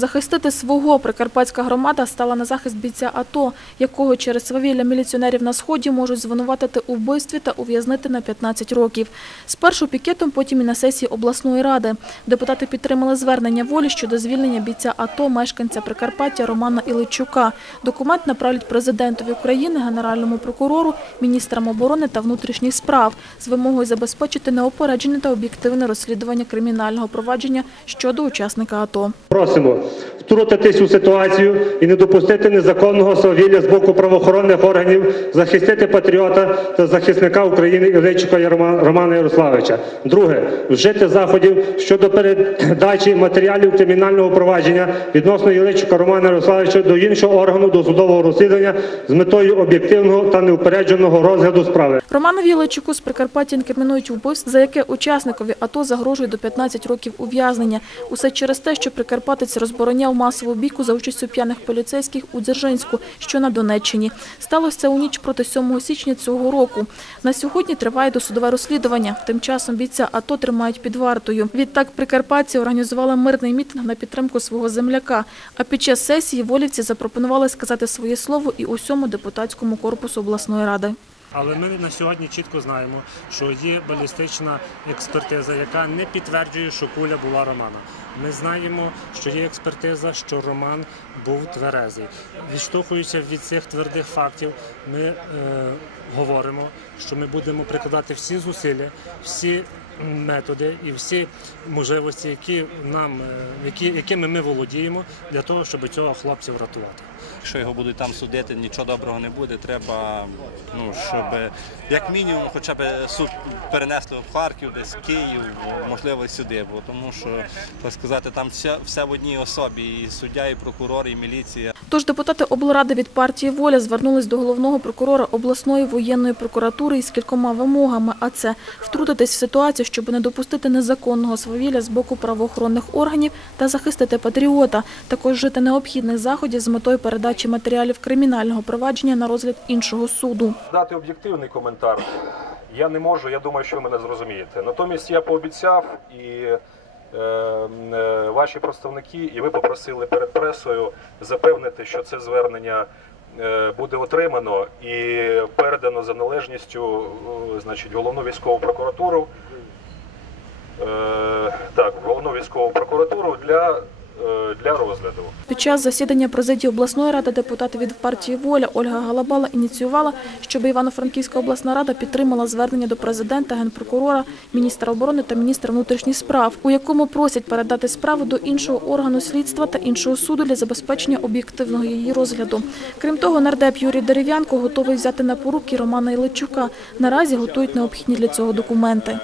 Захистити свого прикарпатська громада стала на захист бійця АТО, якого через свавілля міліціонерів на сході можуть звинуватити у вбивстві та ув'язнити на 15 років. Спершу пікетом, потім і на сесії обласної ради. Депутати підтримали звернення волі щодо звільнення бійця АТО, мешканця Прикарпаття Романа Іличука. Документ направлять президентові України, генеральному прокурору, міністрам оборони та внутрішніх справ з вимогою забезпечити неопереджене та об'єктивне розслідування кримінального провадження щодо учасника АТО. Просимо втрутитись у ситуацію і не допустити незаконного свавілля з боку правоохоронних органів, захистити патріота та захисника України Ярома- Романа Ярославича. Друге, вжити заходів щодо передачі матеріалів кримінального провадження відносно Іличука Романа Ярославича до іншого органу досудового розслідування з метою об'єктивного та неупередженого розгляду справи. Романові Іличуку з Прикарпаття інкримінують вбивство, за яке учасникові АТО загрожує до 15 років ув'язнення. Усе через те, що прикарпатець розбороняв масову бійку за участю п'яних поліцейських у Дзержинську, що на Донеччині. Сталося це у ніч проти 7 січня цього року. На сьогодні триває досудове розслідування. Тим часом бійця АТО тримають під вартою. Відтак прикарпатці організували мирний мітинг на підтримку свого земляка. А під час сесії волівці запропонували сказати своє слово і усьому депутатському корпусу обласної ради. Але ми на сьогодні чітко знаємо, що є балістична експертиза, яка не підтверджує, що куля була Романа. Ми знаємо, що є експертиза, що Роман був тверезий. Відштовхуючи від цих твердих фактів, ми е, говоримо, що ми будемо прикладати всі зусилля, всі методи і всі можливості, які нам, е, які, якими ми володіємо, для того, щоб цього хлопця врятувати. Якщо його будуть там судити, нічого доброго не буде. Треба, ну щоб як мінімум, хоча б суд перенесли в Харків, десь Київ, можливо, сюди. Бо тому що так сказати, там все, все в одній особі, і суддя, і прокурор, і міліція. Тож депутати облради від партії «Воля» звернулись до головного прокурора обласної воєнної прокуратури із кількома вимогами, а це втрутитись в ситуацію, щоб не допустити незаконного свавілля з боку правоохоронних органів та захистити патріота, також жити необхідних заходів з метою передачі матеріалів кримінального провадження на розгляд іншого суду. дати об'єктивний коментар я не можу, я думаю, що ви мене зрозумієте. Натомість я пообіцяв і е, е, ваші представники, і ви попросили перед пресою запевнити, що це звернення е, буде отримано і передано за належністю значить, головну військову прокуратуру. Е, так, в головну військову прокуратуру для, е, для розгляду. Під час засідання президії обласної ради депутати від партії «Воля» Ольга Галабала ініціювала, щоб Івано-Франківська обласна рада підтримала звернення до президента, генпрокурора, міністра оборони та міністра внутрішніх справ, у якому просять передати справу до іншого органу слідства та іншого суду для забезпечення об'єктивного її розгляду. Крім того, нардеп Юрій Дерев'янко готовий взяти на поруки Романа Іличука. Наразі готують необхідні для цього документи.